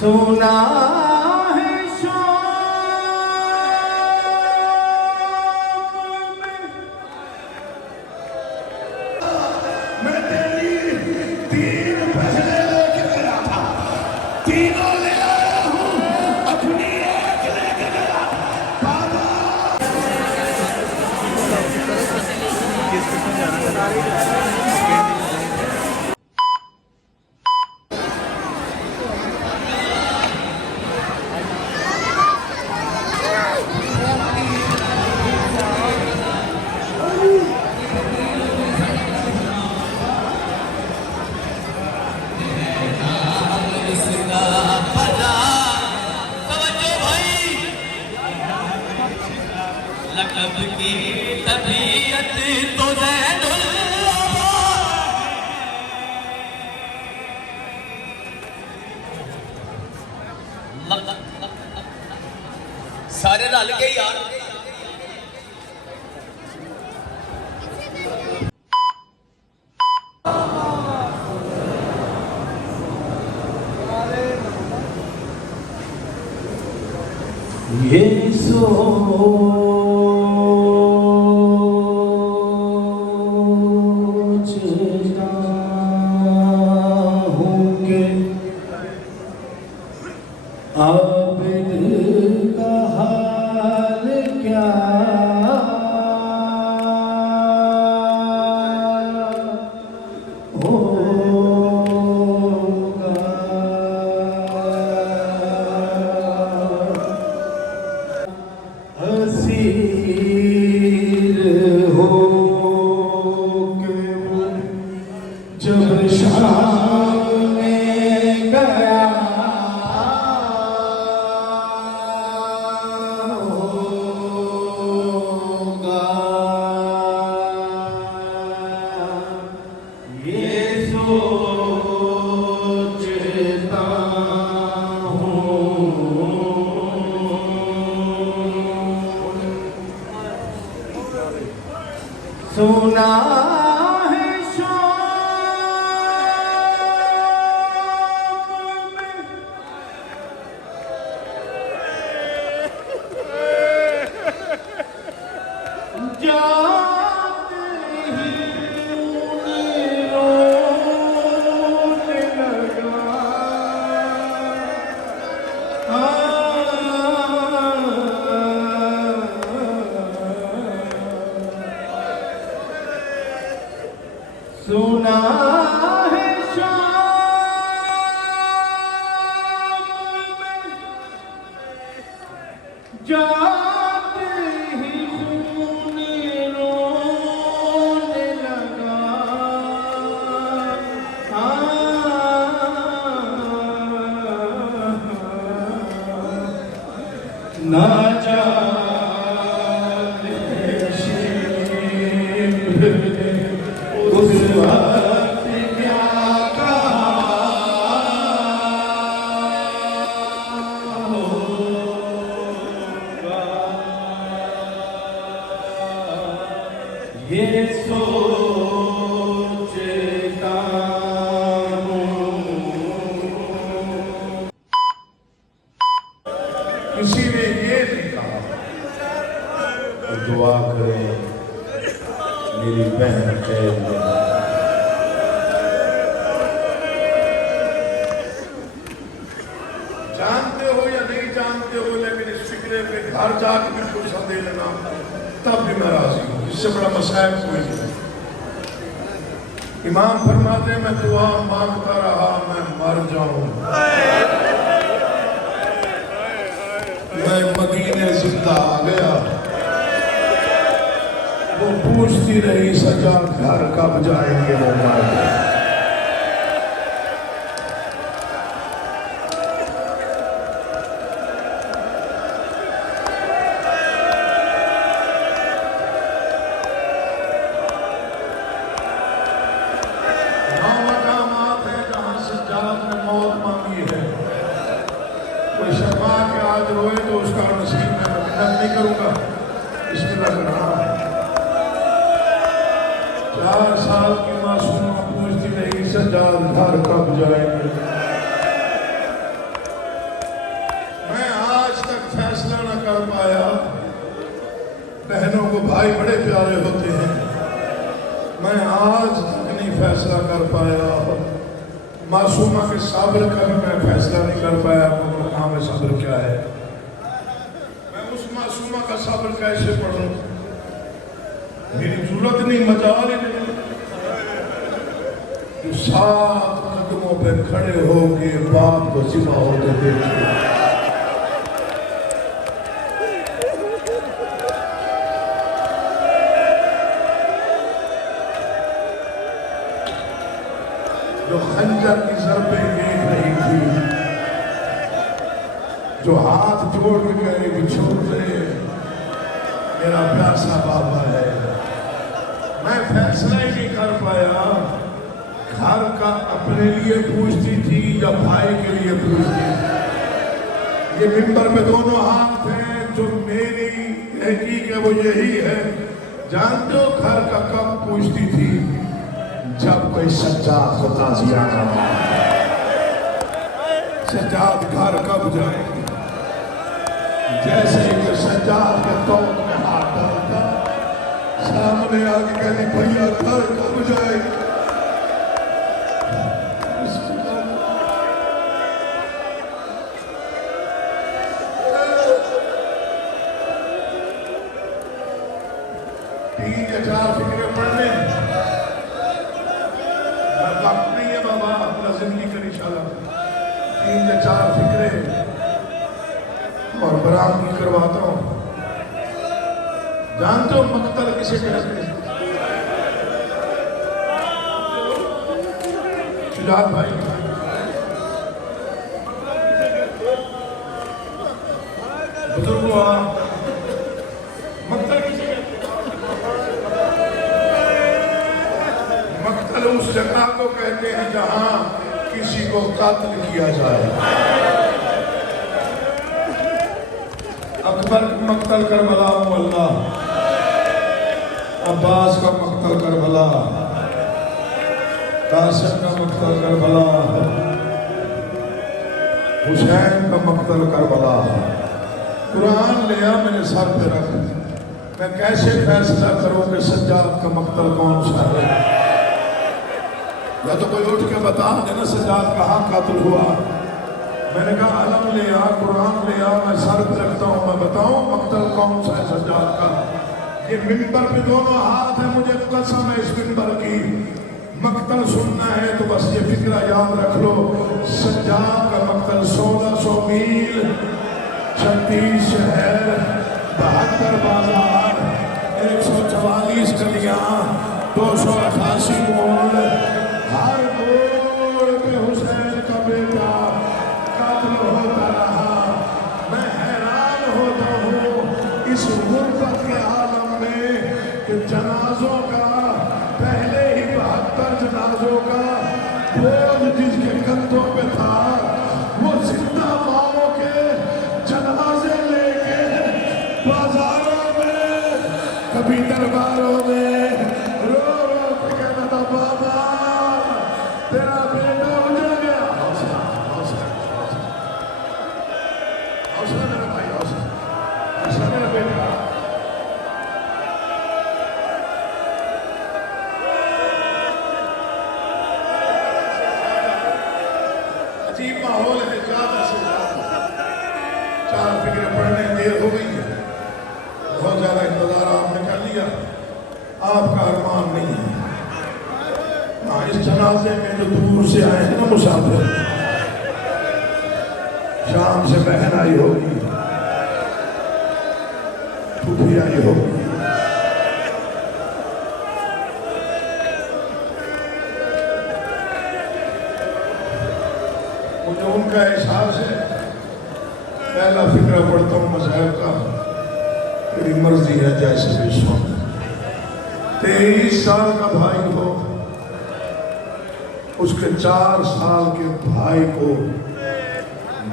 سنا ہے شام میں تیری تین پہلے لے کے گیا تھا، تینوں لے آیا ہوں، اپنی ایک لے کے گیا بابا۔ لقب کی طبیعت تو زین اللہ سارے رل گئے یار یہ سوچتا ہوں کہ عابد کا حال کیا جب شام میں گیا ہوگا یہ سوچتا ہوں سنا سنا ہے شام میں جاتے ہی خون رونے لگا نہ جانے اس وقت کیا کہا ہوگا یہ سوچتا ہوں کسی نے یہ نہیں کہا کہ دعا کریں میری بہن قید میں جانتے ہو یا نہیں جانتے ہو لیکن اس فکرے پہ گھر جا کے بھی کوئی سا دے لینا تب بھی میں راضی ہوں اس سے بڑا مسائل کوئی نہیں امام فرماتے ہیں میں دعا مانگتا رہا میں مر جاؤں میں مدینے زندہ آ گیا وہ پوچھتی رہی سجاد گھر کب جائیں گے وہ مر گئے کوئی شرما کے آج روئے تو اس کا نصیب میں منت نہیں کروں گا بسم اللہ کرنا 4 سال کی معصومہ پوچھتی رہی سجاد گھر کب جائیں گے کو بھائی بڑے پیارے ہوتے ہیں. میں آج تک نہیں فیصلہ کر پایا. معصومہ کے صبر کا بھی میں فیصلہ نہیں کر پایا مقام صبر کیا ہے. میں اس معصومہ کا صبر کیسے پڑھوں؟ میری ضرورت نہیں، مجال ہی نہیں. جو 7 قدموں پہ کھڑے ہو کے باپ کو ذبح ہوتے دیکھے. جو خنجر کی ضربیں دیکھ رہی تھی، جو ہاتھ جوڑ کے کہہ رہی کہ چھوڑ دے، میرا پیاسا بابا ہے. میں فیصلہ ہی نہیں کر پایا. گھر کا اپنے لیے پوچھتی تھی یا بھائی کے لیے پوچھتی تھی. یہ ممبر میں دونوں ہاتھ ہیں. جو میری تحقیق ہے وہ یہی ہے. جانتے ہو گھر کا کب پوچھتی تھی؟ جب کوئی سجاد کو تعزیہ کرتا. سجاد گھر کب جائے گی؟ جیسے کہ سجاد کے توق میں ہاتھ ڈالتا، سامنے آگے کہنے بھیا گھر کب جائے گی؟ تین یا 4 فکریں پڑھنے وقت نہیں ہے بابا، اپنا زندگی کر انشاءاللہ. 3 یا 4 فکریں اور برآمدی کرواتا ہوں. جانتے ہو مقتل کسے کہتے ہیں؟ شجاعت بھائی، بزرگوں مقتل کسے کہتے ہیں؟ مقتل اس جگہ کو کہتے ہیں جہاں کسی کو قتل کیا جائے. اکبر کا مقتل کربلا مولا، عباس کا مقتل کربلا، قاسم کا مقتل کربلا، حسین کا مقتل کربلا. قرآن لیا میں نے سر پہ رکھ. میں کیسے فیصلہ کروں کہ سجاد کا مقتل کون سا ہے؟ یا تو کوئی اٹھ کے بتا دینا سجاد کہاں قتل ہوا. میں نے کہا علم لیا، قرآن لیا، میں سر پہ رکھتا ہوں. میں بتاؤں مقتل کون سا ہے سجاد کا؟ یہ ممبر پہ دونوں ہاتھ ہیں. مجھے قسم ہے اس ممبر کی، مقتل سننا ہے تو بس یہ فکرہ یاد رکھ لو. سجاد کا مقتل 1600 میل، 36 شہر، 72 بازار، 144 گلیاں، 288 موڑ. ہر موڑ پہ حسین کا بیٹا قتل ہوتا رہا. میں حیران ہوتا ہوں اس غربت کے عالم میں کہ جنازوں کا پہلے ہی 72 جنازوں کا بوجھ جس کے کندھوں پہ تھا، وہ زندہ ماؤں کے جنازے لے کے بازاروں میں، کبھی درباروں میں رو رو کے کہتا تھا بابا تیرا بیٹا اجڑ گیا. حوصلہ میرا بھائی، حوصلہ میرا بیٹا. عجیب ماحول ہے، زیادہ سے زیادہ 4 فکریں پڑھنے دیر ہو گئی ہے. بہت زیادہ انتظار آپ نے کر لیا. آپ کا ارمان نہیں ہے. ہاں اس جنازے میں جو دور سے آئے ہیں نا مسافر، شام سے بہن آئی ہوگی، پھوپھی آئی ہوگی، مجھے ان کا احساس ہے. پہلا فکرہ پڑھتا ہوں مذہب کا. تیری مرضی ہے جیسے بھی سو. 23 سال کا بھائی ہو، اس کے 4 سال کے بھائی کو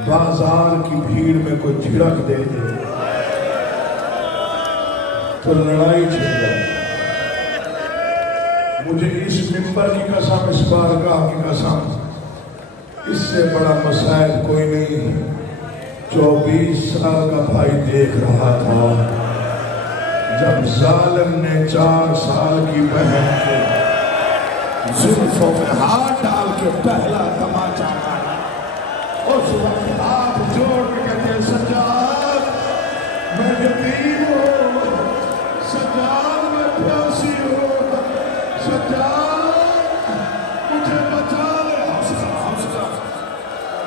بازار کی بھیڑ میں کوئی جھڑک دے دے تو لڑائی چھڑ جائے. مجھے اس ممبر کی قسم، اس بارگاہ کی قسم، اس سے بڑا مسائل کوئی نہیں. 24 سال کا بھائی دیکھ رہا تھا جب ظالم نے 4 سال کی بہن کے زلفوں میں ہاتھ ڈال کے پہلا تماچا مارا، اس وقت ہاتھ جوڑ کے کہتے ہیں سجاد میں یتیم ہوں، سجاد میں پیاسی ہوں، سجاد مجھے بچا لے۔ حوصلہ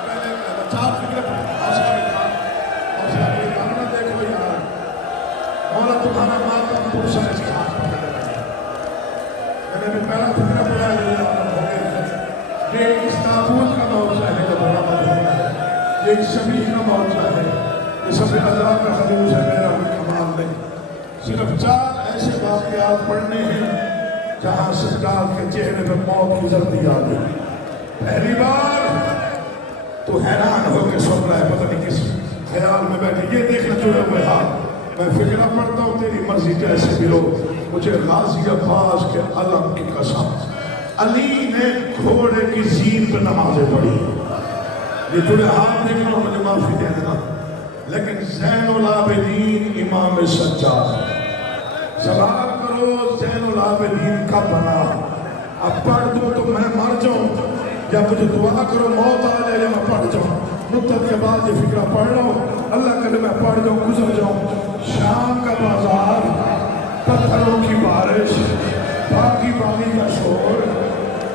پہلے بچا فکر پر حوصلہ نہ دیکھو یار، مولا تمہارا ماتم پرسا اس کا ہاتھ پکڑ لے۔ میں نے بھی پہلا فکر پڑھا ہے یہ اس تابوت کا موضوع ہے جو برآمد ہونا ہے، یہ ایک شبیہ کا موضوع ہے، یہ سب عذاب کا خلوص ہے، میرا کوئی کمال نہیں۔ صرف 4 ایسے واقعات پڑھنے ہیں جہاں سجاد کے چہرے پہ موت کی زردی آ گئی۔ پہلی بار تو حیران ہو کے سن رہا ہے، پتہ نہیں کس خیال میں بیٹھے، یہ دیکھنا جڑے ہوئے ہاتھ، میں فکرہ پڑھتا ہوں تیری مرضی جیسے بھی لو، مجھے غازی عباس کے علم کی قسم، علی نے گھوڑے کی زین پہ نمازیں پڑھی۔ یہ جڑے ہاتھ دیکھنا مجھے معافی دے دینا، لیکن زین العابدین امام سجاد، سوال کرو زین العابدین کب بنا؟ اب پڑھ دو تو میں مر جاؤں، یا مجھے دعا کرو موت آ جائے یا میں پڑھ جاؤں۔ مدت کے بعد یہ فکرہ پڑھ رہا ہوں، اللہ کرے میں پڑھ جاؤں، گزر جاؤں۔ شام کا بازار، پتھروں کی بارش، باغی باغی کا شور،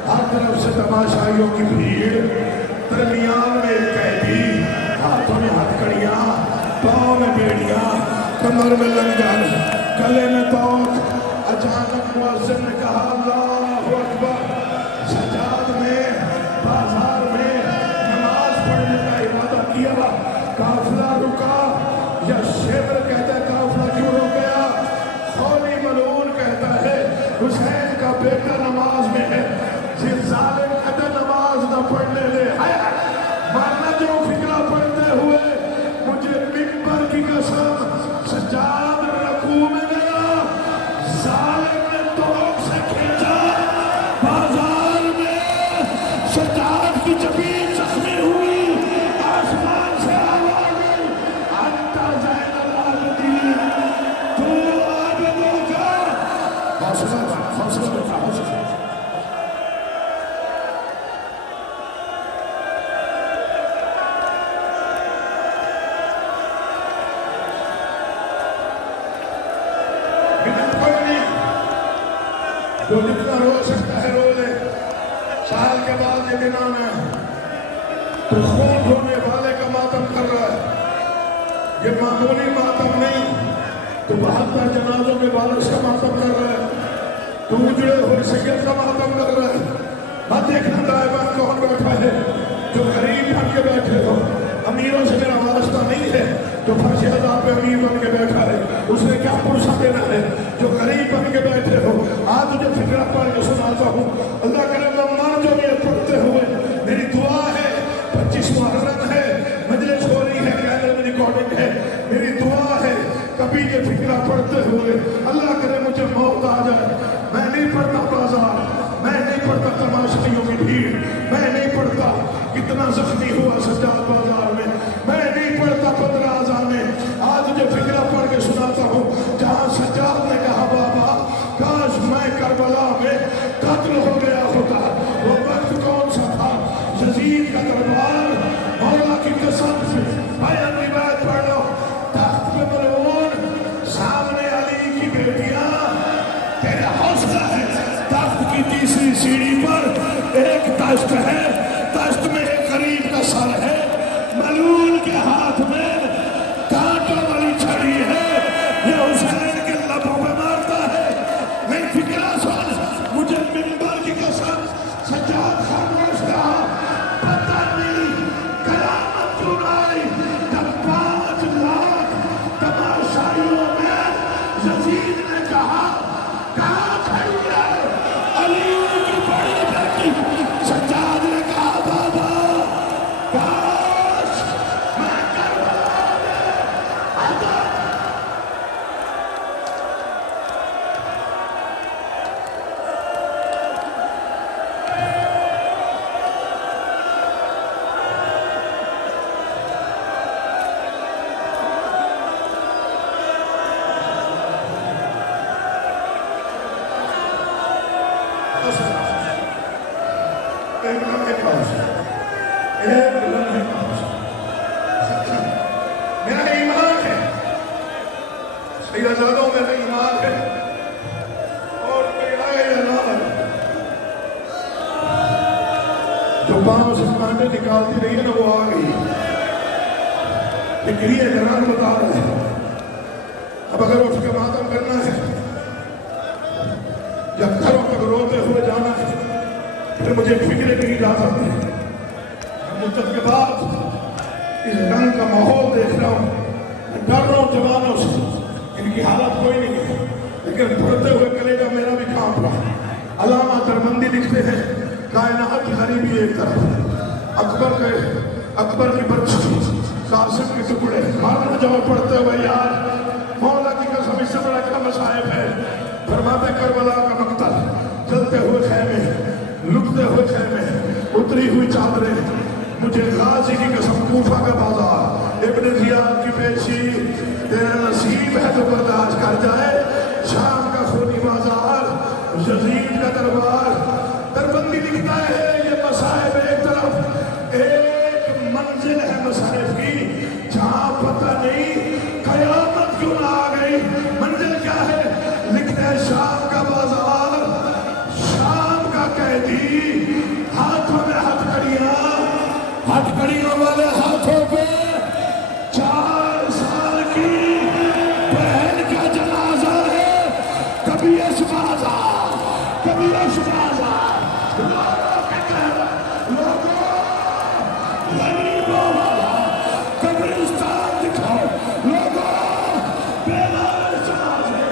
ہر طرف سے تماشائیوں کی بھیڑ، درمیان میں ایک قیدی، ہاتھوں میں ہتھکڑیاں، پاؤں میں بیڑیاں، کمر میں لنگر، گلے میں توق۔ اچانک مؤذن نے کہا اللہ اکبر، سجاد نے بازار میں نماز پڑھنے کا ارادہ کیا، قافلہ رکا، یا شیبر کہتا ہے قافلہ کیوں رک گیا؟ خولی ملعون کہتا ہے حسین کا بیٹا نماز میں ہے، یہ ظالم کہتا نماز نہ پڑھنے دے، ماننا جو فکرہ پڑھتے ہوئے مجھے منبر کی قسم سجاد رکوع میں گیا، ظالم نے توق سے کھینچا، بازار میں سجاد کی جبین زخمی ہوئی، آسمان سے آواز آئی انت زین العابدین، تو عابدوں کا حوصلہ جو جتنا رو سکتا ہے رو لے، سال کے بعد یہ دن آنا ہے، تو خون دھونے والے کا ماتم کر رہا ہے، یہ معمولی ماتم نہیں، تو 72 جنازوں کے وارث کا ماتم کر رہا ہے، تو اجڑے ہوئے سید کا ماتم کر رہا ہے۔ بات دیکھنا دائبان کون بیٹھا ہے، جو غریب بن کے بیٹھے ہو، امیروں سے میرا واسطہ نہیں ہے، جو فرش عذاب پہ امیر بن کے بیٹھا ہے اس نے کیا پرسہ دینا ہے، جو غریب بن کے بیٹھے ہو آج مجھے فکرہ پڑھ کے سناتا ہوں، اللہ کرے میں مر جو یہ پڑھتے ہوئے، میری دعا ہے 25 محرم ہے، مجلس ہو رہی ہے، کیمرے میں ریکارڈنگ ہے، میری دعا ہے کبھی یہ فکرہ پڑھتے ہوئے اللہ کرے مجھے موت آ جائے، میں نہیں پڑھتا بازار، میں نہیں پڑھتا تماشائیوں کی بھیڑ، میں نہیں پڑھتا کتنا زخمی ہوا سجاد بازار میں، میں نہیں پڑھتا 15 اذان میں، آج مجھے فکرہ پڑھ کے سناتا ہوں جہاں سجاد نے کہا بابا کاش میں کربلا میں قتل ہو گیا ہوتا، وہ وقت کون سا تھا؟ یزید کا دربار، مولا کی قسم سے بیان روایت پڑھ لو، تخت پہ ملعون، سامنے علی کی بیٹیاں، تیرا حوصلہ ہے تخت کی تیسری سیڑھی پر ایک تشت ہے، تشت میں ایک غریب کا سر ہے، ملعون کے ہاتھ میں کانٹوں والی چھڑی ہے، یہ حسین کے لبوں پہ مارتا ہے، نہیں فکرہ سن، مجھے منبر کی قسم سجاد خاموش کہا، پتہ نہیں قیامت کیوں نہ آئی جب 5 لاکھ تماشائیوں میں یزید نے کہا کہاں کھڑی ہے علی کی بڑی بیٹی، سجاد نے کہا بابا کاش میں کربلا میں عذاب۔ ایک لمحے کا حسن، ایک لمحے کا حسن، میرا ایمان ہے سیدزادوں، میرا ایمان ہے اور میرا اعلان ہے۔ جو پاؤں سے کانٹے نکالتی رہی ہے نا وہ آ گئی، لیکن یہ جنان بتا رہا ہے اب اگر اس کے ماتم کرنا ہے یا گھروں تک روتے ہوئے جانا ہے پھر مجھے فکر کی اجازت ہے۔ مدت کے بعد اس رنگ کا ماحول دیکھ رہا ہوں، ڈر رہا ہوں جوانوں سے، ان کی حالت کوئی نہیں ہے لیکن پڑھتے ہوئے کلیجہ میرا بھی کانپ رہا ہے۔ علامہ دربندی لکھتے ہیں کائنات کی غریبی ایک طرف، اکبر کی برچھی، قاسم کے ٹکڑے، مارنا جاؤ پڑھتے ہوئے یار مولا کی قسم اس سے بڑا کیا مصائب ہے۔ فرماتے کربلا کا مقتل، جلتے ہوئے خیمے، لٹتے ہوئے خیمے، اتری ہوئی چادریں، مجھے غازی کی قسم کوفہ کا بازار، ابن زیاد کی پیشی، تیرا نصیب ہے تو برداشت کر جائے، شام کا خونی بازار، یزید کا دربار۔ دربندی لکھتا ہے یہ مصائب ایک طرف، ایک منزل ہے مصائب کی جہاں پتہ نہیں قیامت کیوں نہ آ گئی۔ منزل کیا ہے؟ لکھتے ہیں شام کا بازار، شام کا قیدی، ہاتھوں میں ہتھکڑیوں والے ہاتھوں پہ 4 سال کی بہن کا جنازہ ہے، کبھی اس بازار کبھی اس بازار، لوگوں کے کہنا، لوگوں غریبوں والا قبرستان دکھاؤ، لوگوں بیلار جنازے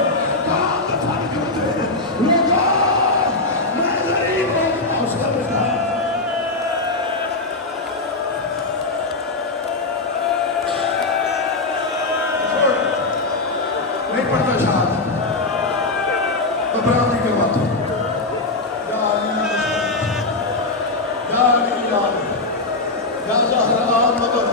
کہاں دفن کرتے ہیں، لوگوں میں غریبوں کا حوصلہ بتا۔ نہیں پڑھتا شاید ابراہمی کے بات یا زہرا مدد،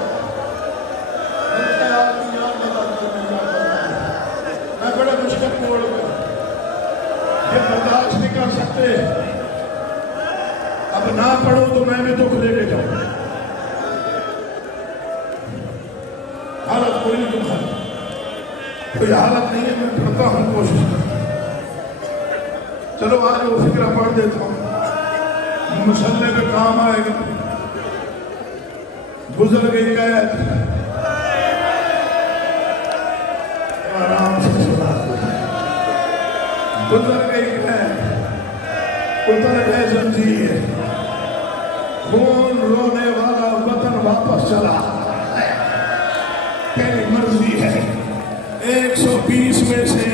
میں بڑے مشکل موڑ میں یہ برداشت نہیں کر سکتے، اب نہ پڑھوں تو میں بھی دکھ لے کے جاؤں، حالت کوئی نہیں دکھا، کوئی حالت نہیں ہے، میں پڑھتا ہوں کوشش کرتا ہوں۔ چلو آج وہ فکرہ پڑھ دیتا ہوں، مسئلے پہ کام آئے گا۔ گزر گئی قید، آرام سے سنا، گزر گئی قید، اتر گئے زنجیر، خون رونے والا وطن واپس چلا، تیری مرضی ہے 120 میں سے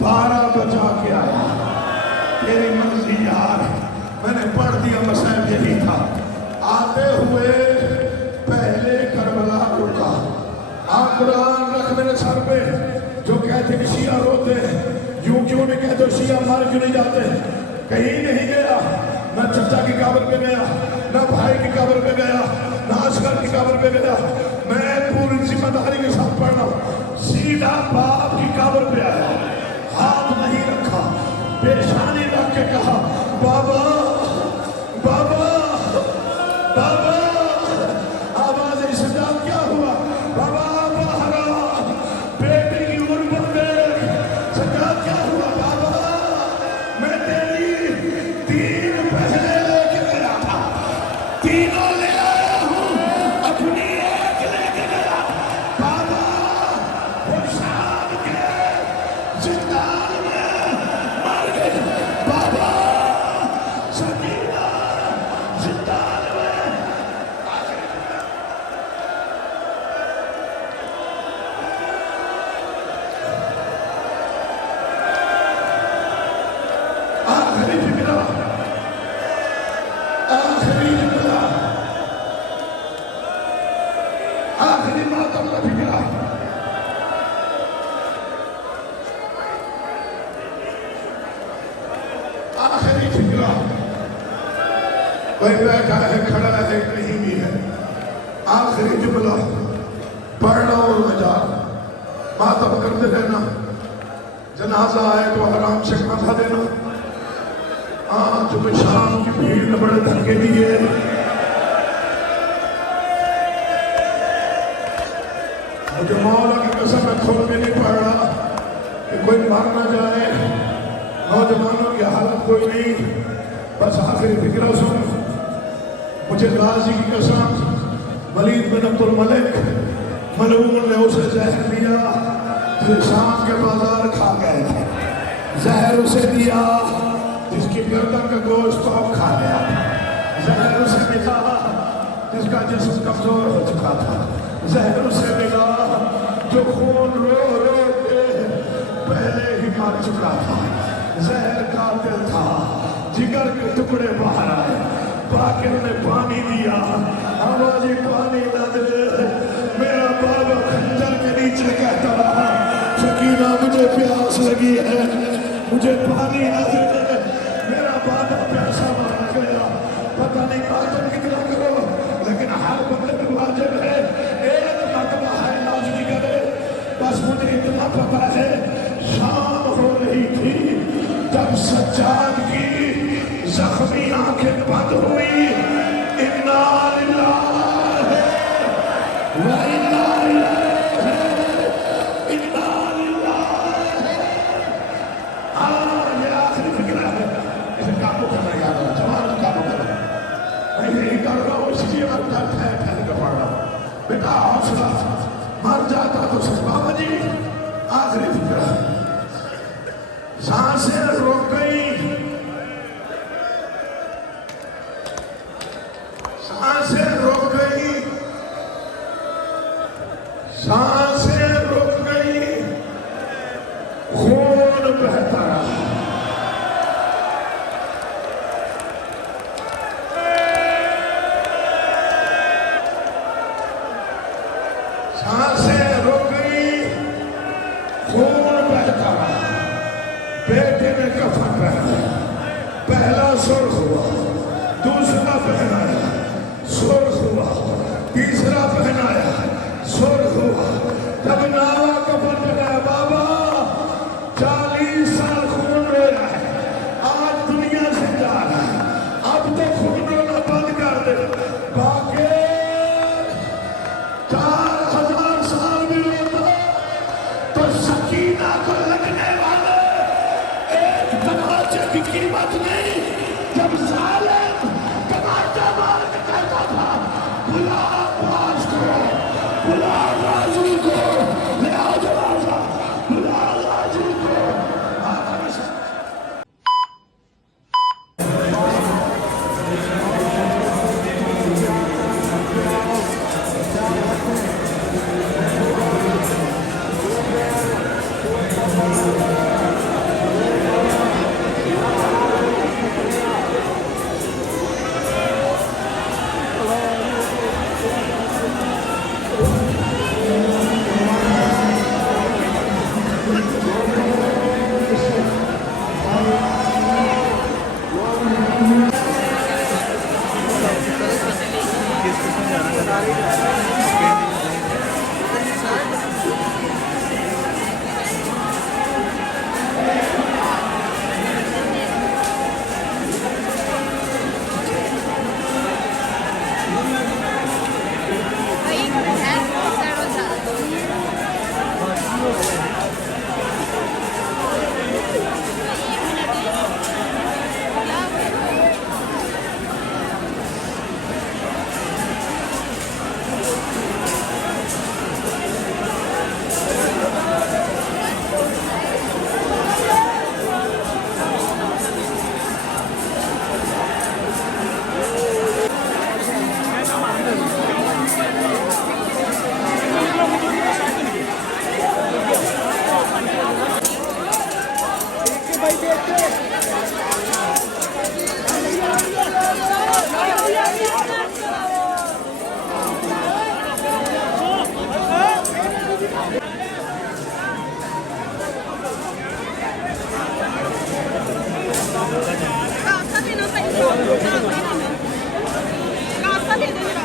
12 بچا کے آیا، تیری مرضی یار۔ میں نے پڑھ دیا مصائب یہی تھا، آتے ہوئے پہلے کربلا رکا، آپ قرآن رکھ میرے سر پہ، جو کہتے کہ شیعہ روتے ہیں، یوں کیوں نہیں کہتے شیعہ مار کیوں نہیں جاتے، کہیں نہیں گیا، نہ چچا کی قبر پہ گیا، نہ بھائی کی قبر پہ گیا، نہ اصغر کی قبر پہ گیا، میں پوری ذمہ داری کے ساتھ پڑھ رہا ہوں، سیدھا باپ کی قبر پہ آیا، ہاتھ نہیں رکھا، پیشانی رکھ کے کہا بابا بابا بابا، آواز سجاد کیا ہوا، بابا باہر آ، بیٹی کی غربت دیکھ، سجاد کیا ہوا، بابا میں تیری 3 پہلے لے کے گیا تھا، تینوں لے آیا ہوں، اپنی ایک لے کے گیا، بابا وہ شام کے زندان میں مر گئے، بابا سکینہ زندان میں آخری فکرہ، آخری فکرہ، آخری ماتم کا فکرہ، آخری فکرہ، کوئی بیٹھا ہے کھڑا ہے کہیں بھی ہے، آخری جملہ پڑھنا اور مجا ماتم کرتے رہنا، جنازہ آئے تو آرام سے کھاتا دینا، آج میں شام کی بھیڑ بڑے دھکے دیے. مجھے مولا کی قسم میں کھول کے نہیں پڑھ رہا کہ کوئی مار نہ جائے. نوجوانوں کی حالت کوئی نہیں. بس آخری فکرہ سن. مجھے غازی کی قسم ولید بن عبد الملک ملعون نے اسے زہر دیا جو شام کے بازار کھا گئے تھے. زہر اسے دیا جس کی گردن کا گوشت تو کھا گیا. زہر اسے ملا جس کا جسم کمزور ہو چکا تھا. زہر اسے ملا جو خون رو رو کے پہلے ہی مر چکا تھا. زہر قاتل تھا. جگر کے ٹکڑے باہر آئے. باقر نے پانی دیا. آوازی پانی نہ دے. میرا بابا خنجر کے نیچے کہتا رہا سکینہ مجھے پیاس لگی ہے مجھے پانی نہ دے. میرا بابا پیاسا مارا گیا. پتہ نہیں قاتل کتنا کرو لیکن ہر بندے پر واجب ہے ایک مرتبہ ہے لازمی کرے. بس مجھے اتنا پتا ہے شام ہو رہی تھی جب سجاد کی زخمی آنکھیں بند ہوئی. انا للہ و انا الیہ انا للہ. یہ آخری فکر ہے. اسے قابو کرنا یاد ہو. جوان قابو کرو. میں یہی کر رہا ہوں اس لیے میں ادھر پھیل کے پڑھ رہا ہوں. بیٹا حوصلہ مر جاتا تو سر بابا جی. آخری فکر سانسیں رک گئی. سانسیں رک گئی. سانسیں رک گئی. خون بہتا رہا. سانسیں رک گئی. خون بہتا رہا. بیٹے نے کفن پہنا. پہلا سرخ ہوا. دوسرا پہنایا سرخ ہوا. تیسرا پہنایا سرخ ہوا. جب ناوا کفن پہنایا بابا 40 سال خون رو رہا ہے. آج دنیا سے جا رہا ہے. اب تو خون رونا بند کر دے. باقی 4000 سال بھی روتا تو سکینہ کو لگنے والے ایک تماچے کی قیمت نہیں. جب ظالم تماچا مار کے کہتا تھا بلا عباس کو بلا غازی کو لے آؤ جنازہ بلا غازی کو. Calça ali, não tem. Calça ali, deixa.